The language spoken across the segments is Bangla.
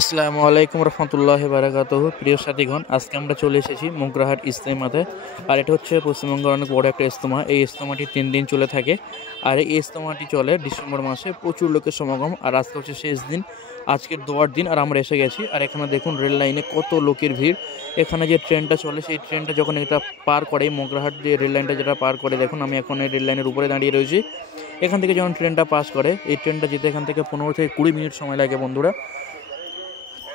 আসসালামু আলাইকুম রহমতুল্লাহি বারাকাতুহু। প্রিয় সাথীগণ, আজকে আমরা চলে এসেছি মোগরাহাট ইজতেমাতে। আর এটা হচ্ছে পশ্চিমবঙ্গের অনেক বড় একটা ইজতেমা। এই ইজতেমাটি 3 দিন চলে থাকে। আর এই ইজতেমাটি চলে ডিসেম্বর মাসে। প্রচুর লোকের সমাগম। আর আজকে হচ্ছে শেষ দিন, আজকের দোয়ার দিন। আর আমরা এসে গেছি। আর এখানে দেখুন রেল লাইনে কত লোকের ভিড়। এখানে যে ট্রেনটা চলে, সেই ট্রেনটা যখন এটা পার করে, মোগরাহাট যে রেল লাইনটা যেটা পার করে, দেখুন আমি এখন এই রেল লাইনের উপরে দাঁড়িয়ে রয়েছি। এখান থেকে যখন ট্রেনটা পাস করে, এই ট্রেনটা যেতে এখান থেকে 15 থেকে 20 মিনিট সময় লাগে বন্ধুরা।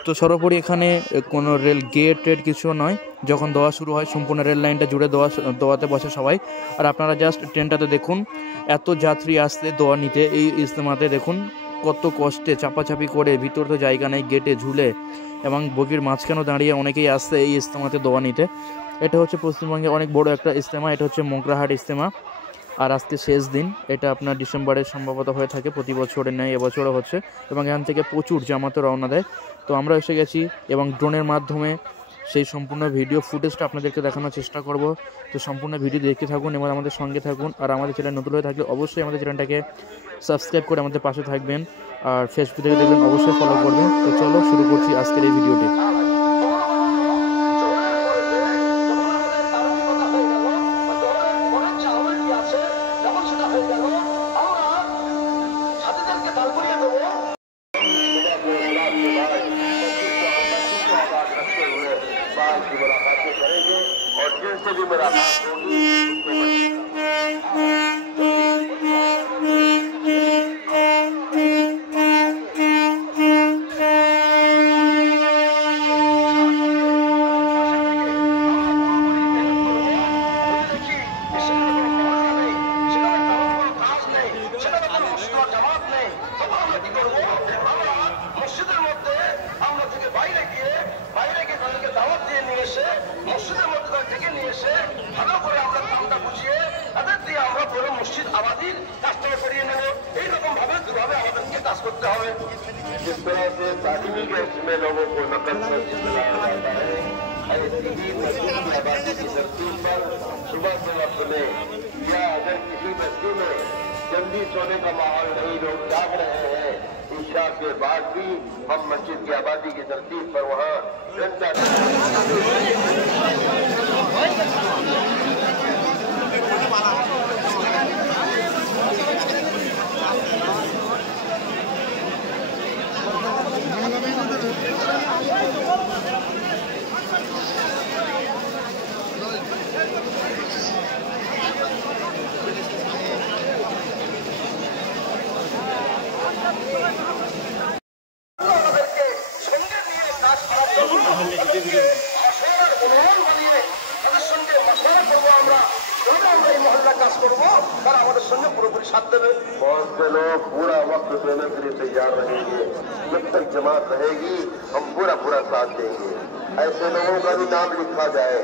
তো সর্বোপরি এখানে কোনো রেল গেট কিছু নয়। যখন দোয়া শুরু হয়, সম্পূর্ণ রেল লাইনটা জুড়ে দোয়াতে বসে সবাই। আর আপনারা জাস্ট ট্রেনটাতে দেখুন, এত যাত্রী আসছে দোয়া নিতে। এই ইজতেমাতে দেখুন কত কষ্টে চাপাচাপি করে, ভিতর তো জায়গা নেই, গেটে ঝুলে এবং বগির মাঝখানেও দাঁড়িয়ে অনেকেই আসছে এই ইজতেমাতে দোয়া নিতে। এটা হচ্ছে পশ্চিমবঙ্গে অনেক বড় একটা ইজতেমা। এটা হচ্ছে মোগরাহাট ইজতেমা। আর আজকে শেষ দিন। এটা আপনার ডিসেম্বরে সম্ভবত হয়ে থাকে, প্রতি বছরের ন্যায় এবছরও হচ্ছে। এবং এখান থেকে প্রচুর জামাতে রওনা দেয়। তো আমরা এসে গেছি এবং ড্রোনের মাধ্যমে সেই সম্পূর্ণ ভিডিও ফুটেজটা আপনাদেরকে দেখানোর চেষ্টা করব। তো সম্পূর্ণ ভিডিও দেখতে থাকুন এবং আমাদের সঙ্গে থাকুন। আর আমাদের চ্যানেল নতুন হয়ে থাকলে অবশ্যই আমাদের চ্যানেলটাকে সাবস্ক্রাইব করে আমাদের পাশে থাকবেন। আর ফেসবুক থেকে দেখবেন, অবশ্যই ফলো করবেন। তো চলো শুরু করছি আজকের এই ভিডিওটি। की मुलाकातें करेंगे और जिनसे भी मुलाकात होगी মসজিদের মধ্যে আমরা থেকে বাইরে গিয়ে তাদেরকে দাওয়াত দিয়ে নিয়ে এসে মসজিদের মধ্যে থেকে নিয়ে এসে ভালো করে আমরা দামটা বুঝিয়ে তাদের দিয়ে আমরা পুরো মসজিদ আবাদির কাজটা করিয়ে নেব। এইরকম ভাবে দুভাবে আমাদেরকে কাজ করতে হবে। जिस तरह से तालीमी गैस में लोगों को नकल कर आबादी की धरती पर सुबह से वक्त में या अगर किसी बस्ती में जल्दी सोने का माहौल नहीं, लोग जाग रहे हैं, ईशा के बाद भी हम मस्जिद की आबादी की तरतीब पर वहाँ काज करबो और हमारे संगे पूरी साथ देवे। बहुत से लोग पूरा वक्त देने के लिए तैयार रहेंगे। जब तक जमात रहेगी हम पूरा साथ देंगे। ऐसे लोगों का भी नाम लिखा जाए।